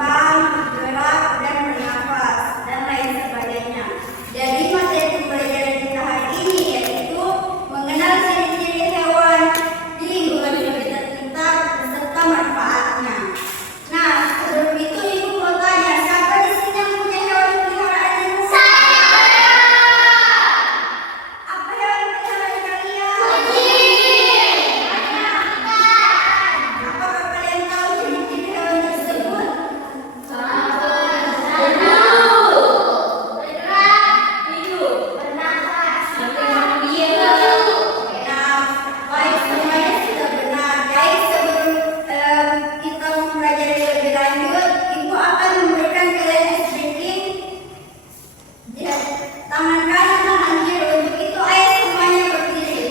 berkembang, bergerak, dan bernafas, dan lain sebagainya. Jadi materi pembelajaran kita hari ini yaitu mengenal ciri-ciri hewan di lingkungan sekitar kita beserta manfaatnya. Nah, sebelum itu Ibu mau tanya, siapa di sini yang punya hewan peliharaan di rumah? Saya! Apa hewan peliharaan kalian? Kucing! Apakah kalian tahu ciri-ciri hewan tersebut? Tangan kanan, tangan kiri. Untuk itu ayo semuanya berdiri.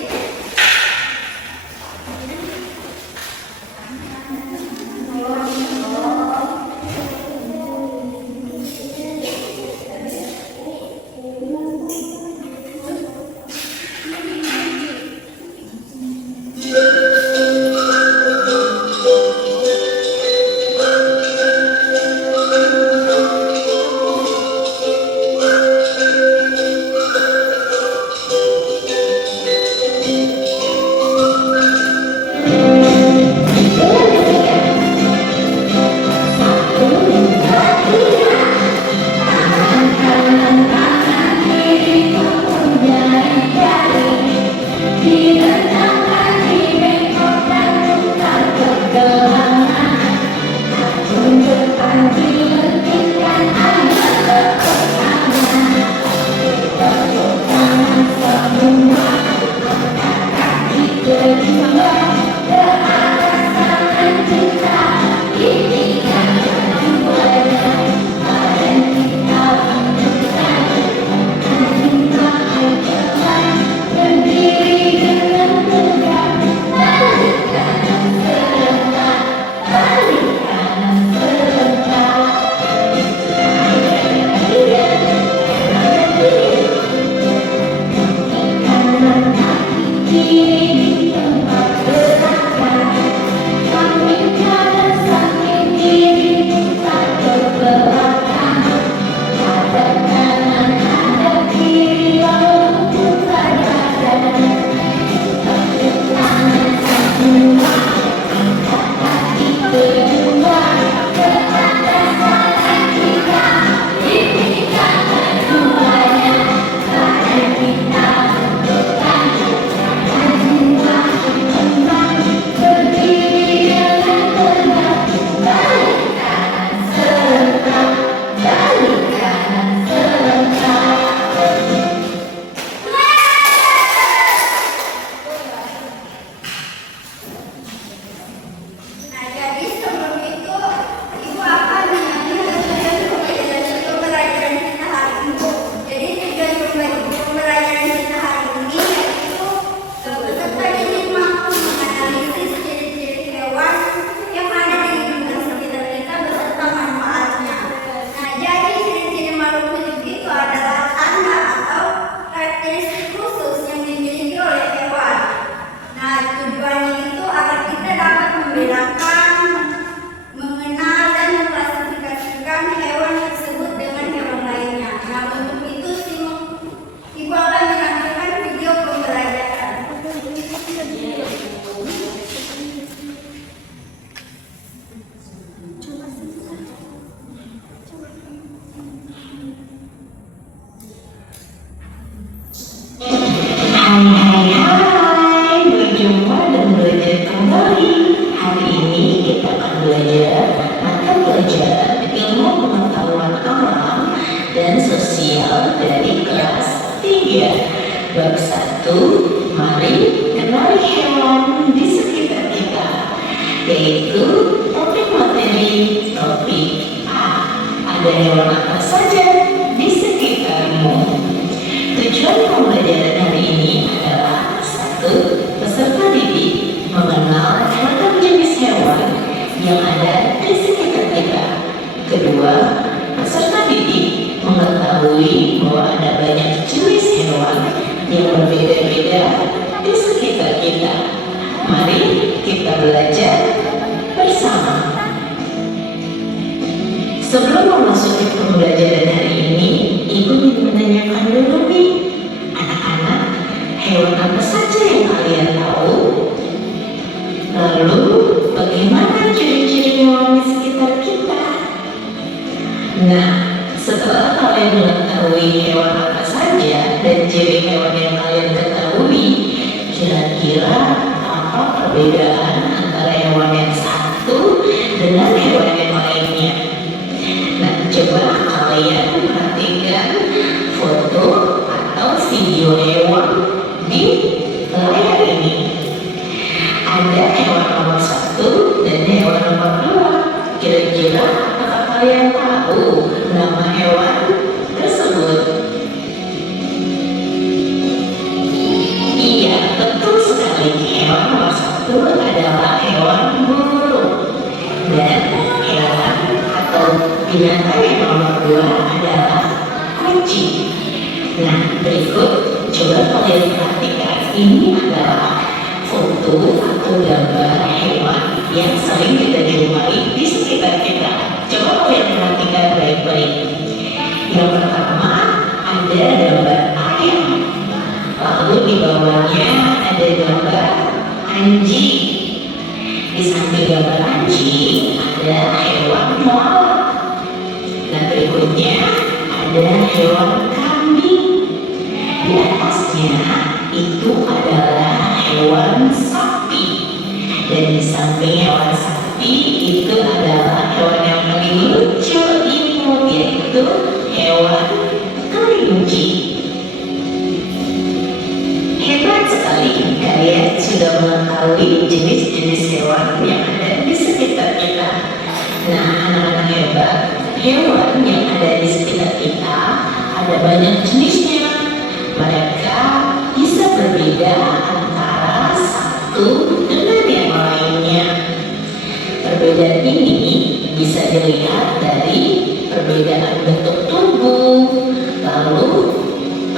Nah, jadi sebelum itu Ibu akan menyampaikan pembelajaran kita hari ini. Jadi tujuan pembelajaran kita hari ini yaitu peserta didik mampu menganalisis ciri-ciri hewan yang ada di lingkungan sekitar kita beserta manfaatnya. Nah, jadi ciri-ciri makhluk hidup itu adalah tanda atau karakteristik khusus yang dimiliki oleh hewan. Nah, tujuannya itu agar kita dapat membedakan, mengenal dan mengklasifikasikan hewan tersebut dengan hewan lainnya. Nah, untuk itu Ibu akan menampilkan video pembelajaran. Hai, berjumpa dan belajar kembali. Hari ini kita akan belajar ilmu pengetahuan alam dan sosial dari kelas 3. Bab 1, mari kenali hewan di sekitar kita. Yaitu topik materi topik A. Ada hewan apa saja di sekitarmu? Tujuan pembelajaran hari ini adalah 1. Peserta didik mengenal ragam jenis hewan yang ada di sekitar kita. 2. Peserta didik mengetahui bahwa ada banyak jenis hewan yang berbeda-beda di sekitar kita. Mari kita belajar bersama. Sebelum memasuki pembelajaran hari ini, Ibu ingin menanyakan dulu nih, anak-anak, hewan apa saja yang kalian tahu? Lalu, bagaimana ciri-ciri hewan di sekitar kita? Nah, setelah kalian mengetahui hewan apa saja dan ciri hewan yang kalian ketahui, kira-kira apa perbedaan antara hewan yang satu dengan hewan yang lainnya? Nah, coba kalian perhatikan foto atau video hewan di layar ini. Ada hewan nomor 1 dan hewan nomor 2. Kira-kira apakah kalian tahu nama hewan tersebut? Iya, betul sekali. Hewan nomor 1 adalah hewan burung. Dan hewan atau binatang yang nomor 2 adalah kucing. Nah, berikut coba kalian perhatikan. Ini adalah foto atau gambar hewan yang sering kita jumpai di sekitar kita. Coba kalian perhatikan baik-baik. Yang pertama ada gambar ayam, lalu di bawahnya ada gambar anjing. Di samping gambar anjing ada hewan koala. Nah, berikutnya ada hewan kambing. Di atasnya itu adalah hewan sapi. Dan di samping hewan sapi itu adalah hewan yang paling lucu imut, yaitu hewan kelinci. Hebat sekali, kalian sudah mengetahui jenis-jenis hewan yang ada di sekitar kita. Nah, anak-anak hebat, hewan yang ada di sekitar kita ada banyak jenisnya. Mereka bisa berbeda antara satu dengan yang lainnya. Perbedaan ini bisa dilihat dari perbedaan bentuk tubuh, lalu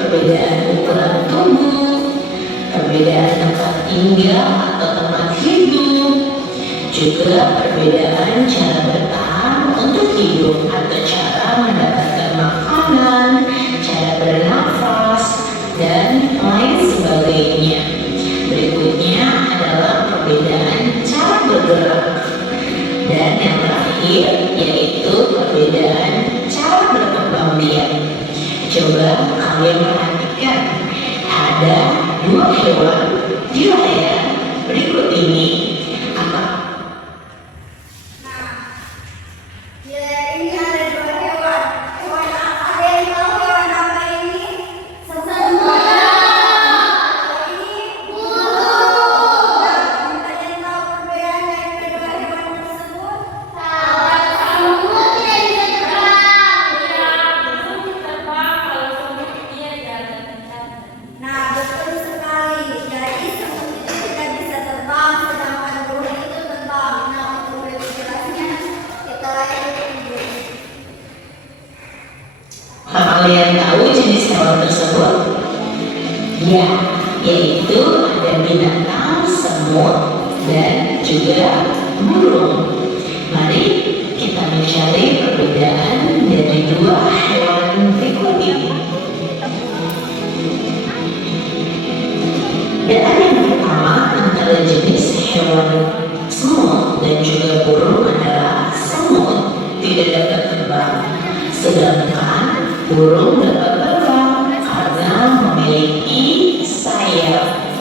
perbedaan ukuran tubuh, perbedaan tempat tinggal atau tempat hidup, juga perbedaan cara bertahan untuk hidup atau cara mendapatkan makanan, cara bernafas, dan lain sebagainya. Berikutnya adalah perbedaan cara bergerak. Dan yang terakhir yaitu perbedaan cara berkembang biak. Coba kalian perhatikan, ada 2 hewan di layar berikut ini. Apa? Ini ada 2 hewan. Hewan apa? Ada yang tahu hewan apa ini? Semut. Ini burung. Kalian tahu perbedaan dari kedua hewan tersebut? Semut tidak bisa terbang. Nah, betul sekali. Jadi semut itu tidak bisa terbang, sedangkan burung itu terbang. Nah, untuk lebih jelasnya kita lihat dulu. Kalian tahu jenis hewan tersebut? Ya, yaitu ada binatang, semut, dan juga burung. Mari kita mencari perbedaan dari 2 hewan berikut ini. Perbedaan yang pertama antara jenis hewan semut dan juga burung adalah semut tidak dapat terbang, sedangkan burung dapat terbang karena memiliki sayap.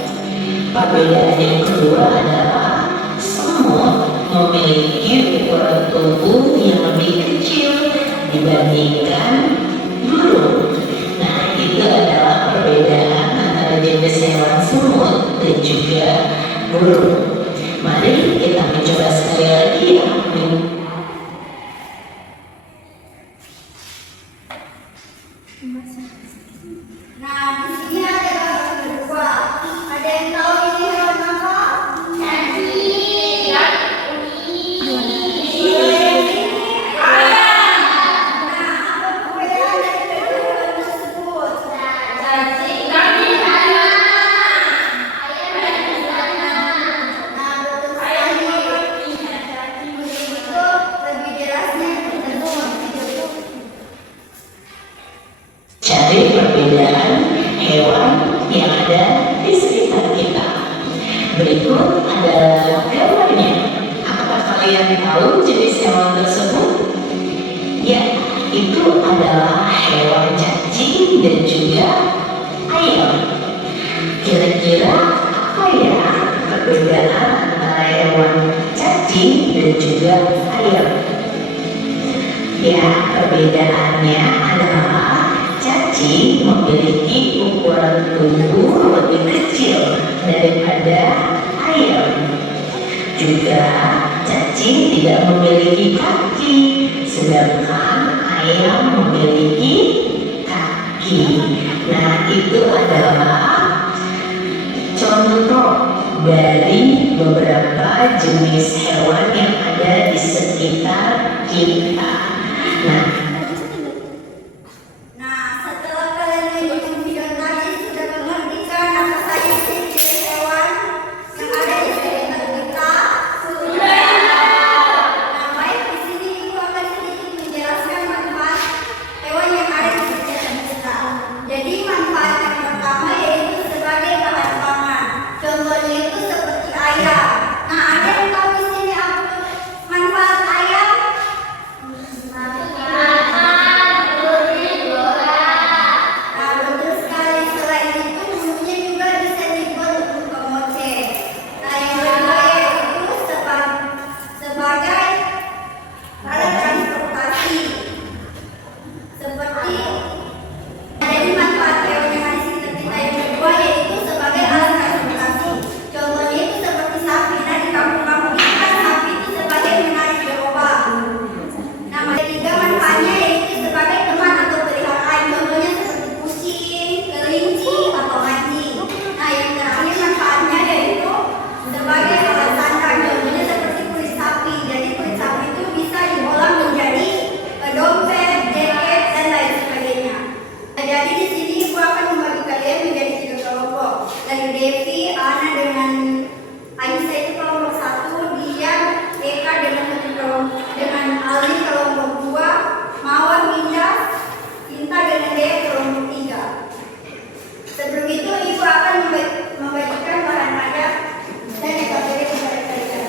Perbedaan yang kedua adalah semut memiliki ukuran tubuh yang lebih kecil dibandingkan burung. Nah, itu adalah perbedaan antara jenis hewan semut dan juga burung. Mari kita mencoba sekali lagi ya. Nah, di sini ada gambar kedua. Ada yang tahu ini hewan apa? Lebih jelasnya Cari perbedaan hewan yang ada di sekitar kita. Berikut ada gambarnya. Apakah kalian tahu jenis hewan tersebut? Ya, itu adalah hewan cacing dan juga ayam. Kira-kira apa ya perbedaan antara hewan cacing dan juga ayam? Ya, perbedaannya adalah cacing memiliki ukuran tubuh lebih kecil daripada ayam. Juga cacing tidak memiliki kaki, sedangkan ayam memiliki kaki. Nah, itu adalah contoh dari beberapa jenis hewan yang ada di sekitar kita. Nah, setelah kalian mengikuti video tadi sudah mengerti kan apa saja ciri hewan yang ada di sekitar kita? Sudah. Nah, baik, di sini Ibu akan sedikit menjelaskan manfaat hewan yang ada di sekitar kita. Jadi manfaat yang pertama yaitu sebagai bahan pangan. Contohnya itu seperti ayam. Nah, ada yang tahu di sini apa manfaat ayam? Nah, betul sekali. Selain itu, bulunya juga bisa dibuat untuk kemoce. Nah, yang kedua yaitu sebagai alat transportasi. Seperti jadi manfaat hewan yang ada di sekitar kita yang kedua yaitu sebagai alat transportasi. Contohnya itu seperti sapi. Nah, di kampung-kampung kita kan sapi itu sebagai menarik gerobak. Nah, yang ketiga manfaatnya yaitu sebagai teman atau peliharaan. Contohnya seperti kucing, kelinci, atau anjing. Nah, yang terakhir manfaatnya yaitu sebagai alat sandang. Contohnya seperti kulit sapi. Jadi kulit sapi itu bisa diolah menjadi dompet, jaket, dan lain sebagainya. Nah, jadi di sini Ibu akan membagi kalian menjadi 3 kelompok. Dari Devi, Ana dengan Aisyah itu kelompok 1, dia Eka dengan Ali kelompok 2, Mawar, Minda, Cinta dengan Dea kelompok 3. Sebelum itu Ibu akan membagikan bahan ajar dan materi kepada kalian.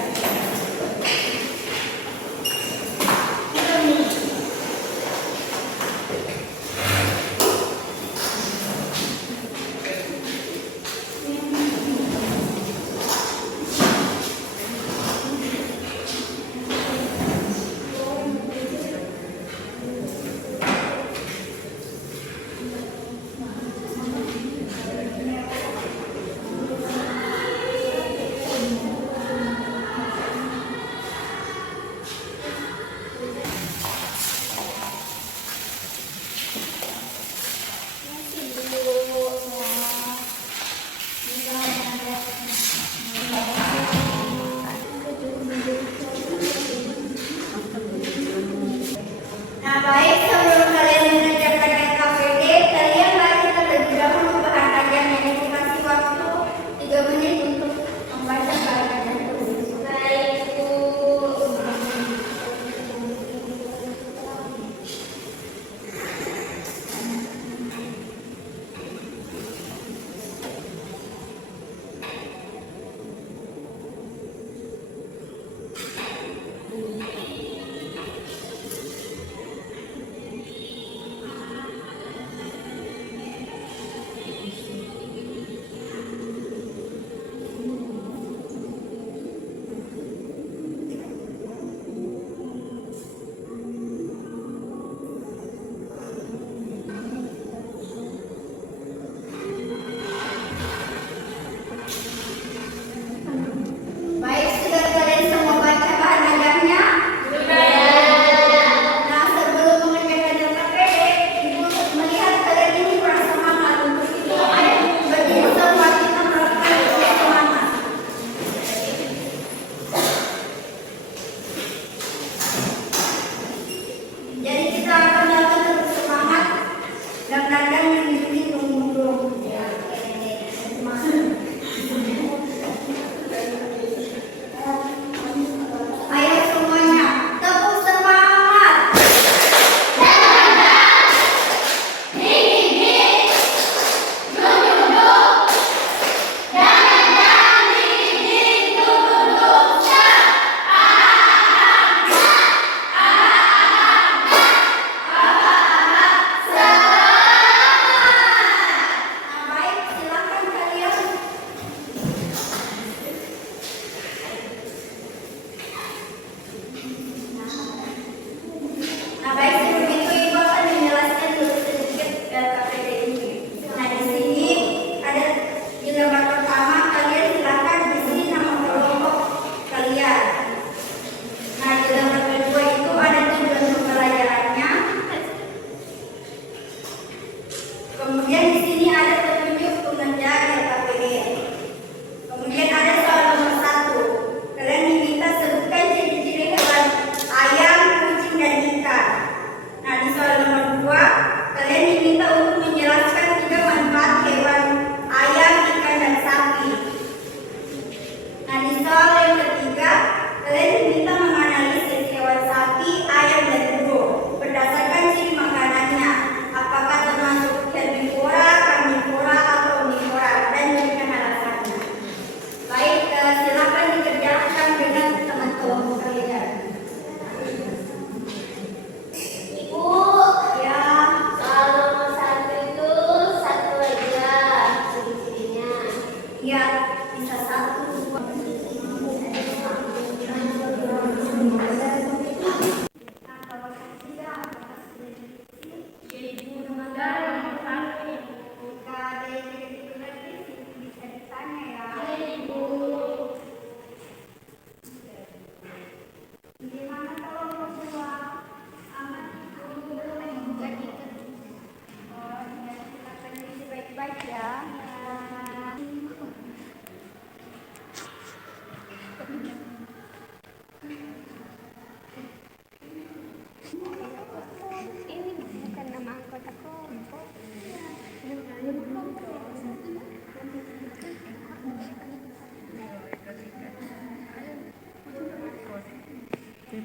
Nah, baik, sebelum kalian mengerjakan KPD, kalian baca terlebih dahulu bahan kajiannya. Ibu kasih waktu 3 menit untuk membaca bahan kajian tersebut. Baik, Bu.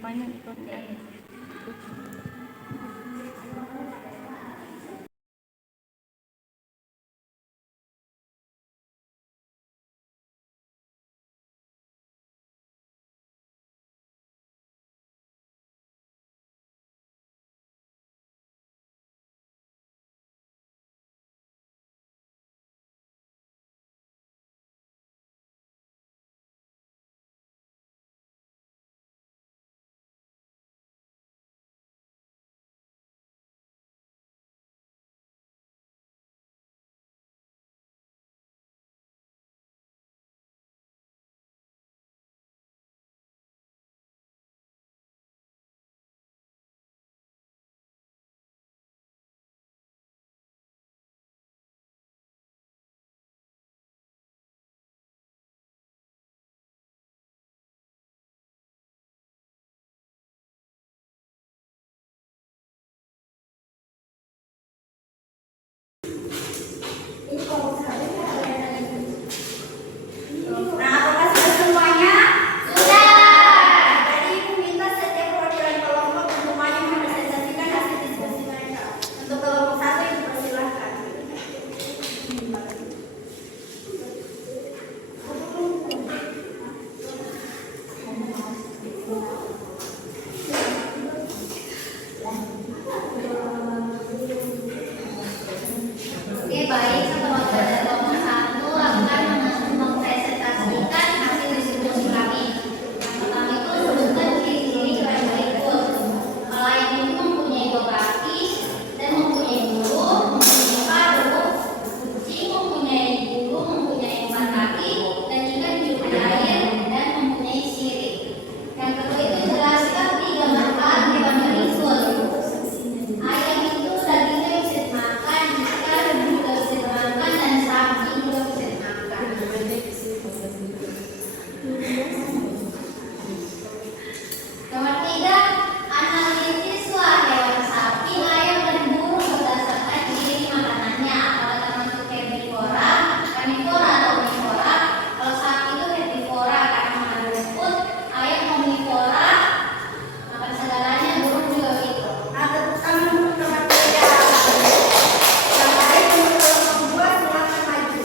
panjang ikonnya. Nah, apakah sudah semuanya? Sudah. Jadi Ibu minta setiap perwakilan kelompok untuk maju mempresentasikan hasil diskusi mereka. Untuk kelompok 1 Ibu persilahkan. Oke, baik, kelompok satu akan mempresentasikan hasil diskusi kami. Yang pertama itu sebutkan ciri-ciri yang berikut. Kalau yang itu mempunyai geografi dan mempunyai bulu, mempunyai paru, kucing mempunyai bulu, mempunyai 4 kaki, dan ikan hidup di air dan mempunyai sirip. Yang kedua itu jelaskan 3 manfaat hewan berikut. Ayam itu dagingnya bisa dimakan, ikan juga bisa dimakan, dan sapi juga bisa dimakan. Nomor 3, analisislah hewan sapi, ayam, dan burung berdasarkan ciri makanannya. Apakah termasuk herbivora, karnivora, atau omnivora? Kalau sapi itu herbivora karena makan rumput, ayam omnivora makan segalanya, burung juga gitu. Nah, tepuk tangan untuk nomor 3. Yang lain untuk kelompok 2 silakan maju.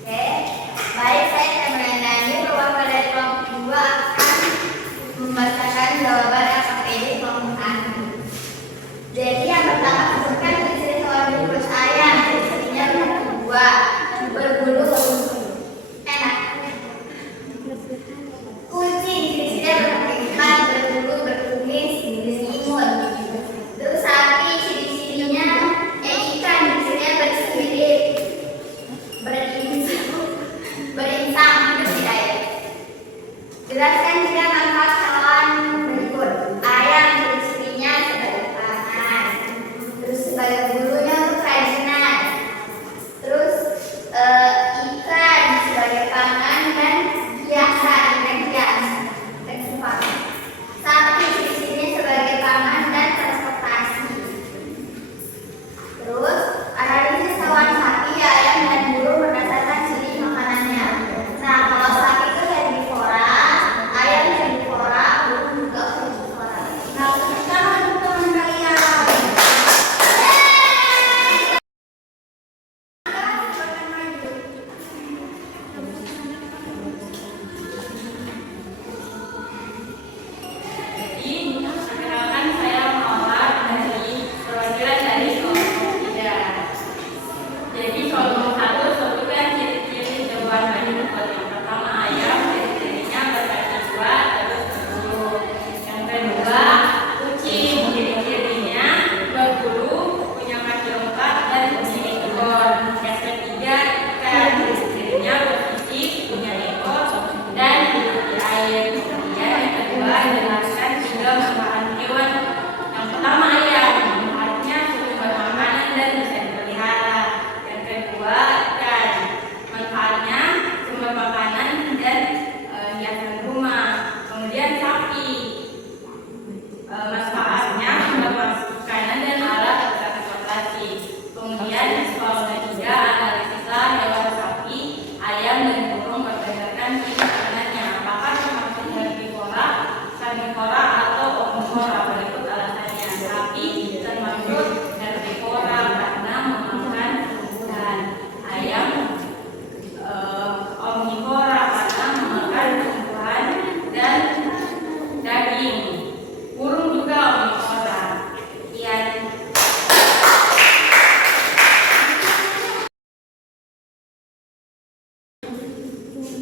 Oke, baik, saya akan menandai bahwa dari kelompok 2 akan membacakan jawaban LKPD kelompok 1. Jadi yang pertama sebutkan ciri hewan berikut ayam. Ciri-cirinya berdua, berbulu, enak. Kucing ciri-cirinya berempat, berbulu, berkumis, imut. Terus sapi ciri-cirinya ikan ciri-cirinya bersirip, berinsang, hidup di air. Jelaskan juga manfaat hewan berikut. Ayam ciri-cirinya sebagai pangan, terus sebagai bulunya untuk kerajinan, terus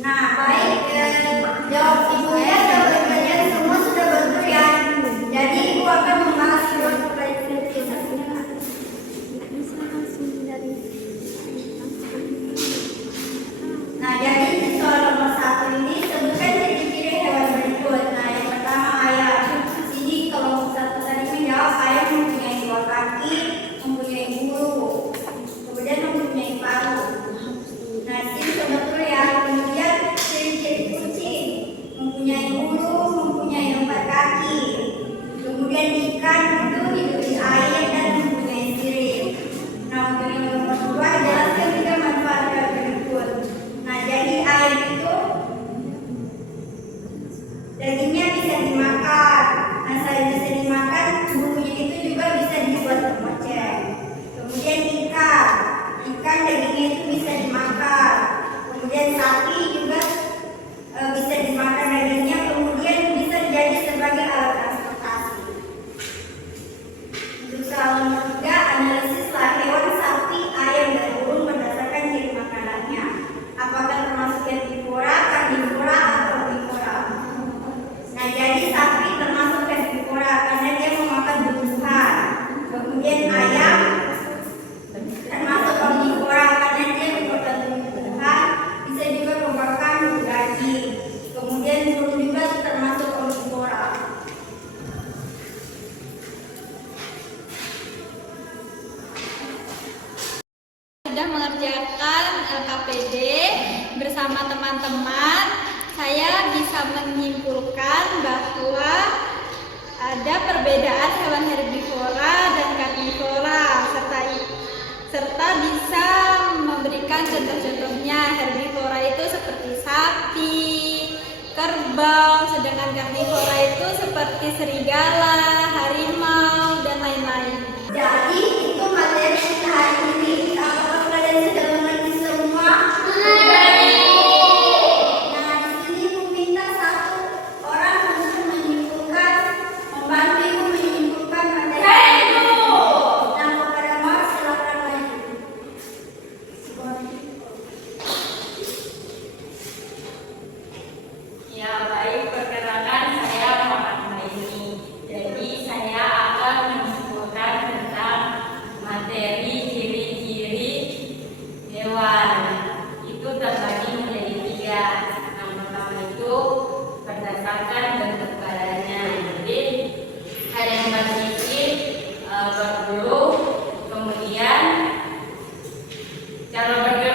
Nah, baik. Jawab ibu ya, jawab kalian semua sudah betul ya. Jadi ibu akan membahas suatu kritisasinya. Nah, jadi di soal nomor 1 ini sebutkan ciri-ciri hewan berikut. Nah, yang pertama ayam. Jadi kalau satu tadi menjawab ayam mempunyai 2 kaki, mempunyai bulu, kemudian mempunyai paruh. Nah, ini betul ya. Kemudian ciri-ciri kucing mempunyai bulu, mempunyai 4 kaki. Kemudian ikan itu hidup di air dan mempunyai sirip. Nah, untuk yang nomor 2 jelaskan juga manfaat hewan berikut. Nah, jadi ayam itu dagingnya bisa dimakan. Nah, selain bisa dimakan, bulunya itu juga bisa dibuat kemoceng. Kemudian ikan dagingnya itu bisa dimakan. Kemudian sapi juga bisa dimakan dagingnya. Kemudian bisa jadi sebagai alat transportasi. Untuk soal nomor 3, analisislah hewan sapi, ayam, dan burung berdasarkan ciri makanannya. Apakah termasuk herbivora, karnivora, atau omnivora? Nah, jadi sapi termasuk herbivora karena dia memakan tumbuhan. Kemudian ayam termasuk omnivora karena dia memakan tumbuhan, bisa juga memakan daging. Kemudian burung juga termasuk omnivora. Sudah mengerjakan LKPD bersama teman-teman, saya bisa menyimpulkan bahwa ada perbedaan hewan herbivora dan karnivora serta bisa memberikan contoh-contohnya. Herbivora itu seperti sapi, kerbau, sedangkan karnivora itu seperti serigala, harimau, dan lain-lain. Jadi itu materi kita hari ini. Apakah kalian sudah mengerti semua? Nah, di sini ibu minta satu orang untuk membantu ibu menyimpulkan materi. Nah, kepada Mar, silakan maju. Ya, baik, perkenalkan saya Muhammad ini. Jadi saya akan menyimpulkan tentang materi ciri-ciri hewan. Itu terbagi menjadi 3. Yang pertama itu berdasarkan bentuk badannya. Jadi ada yang bersisik, berbulu, kemudian cara bergerak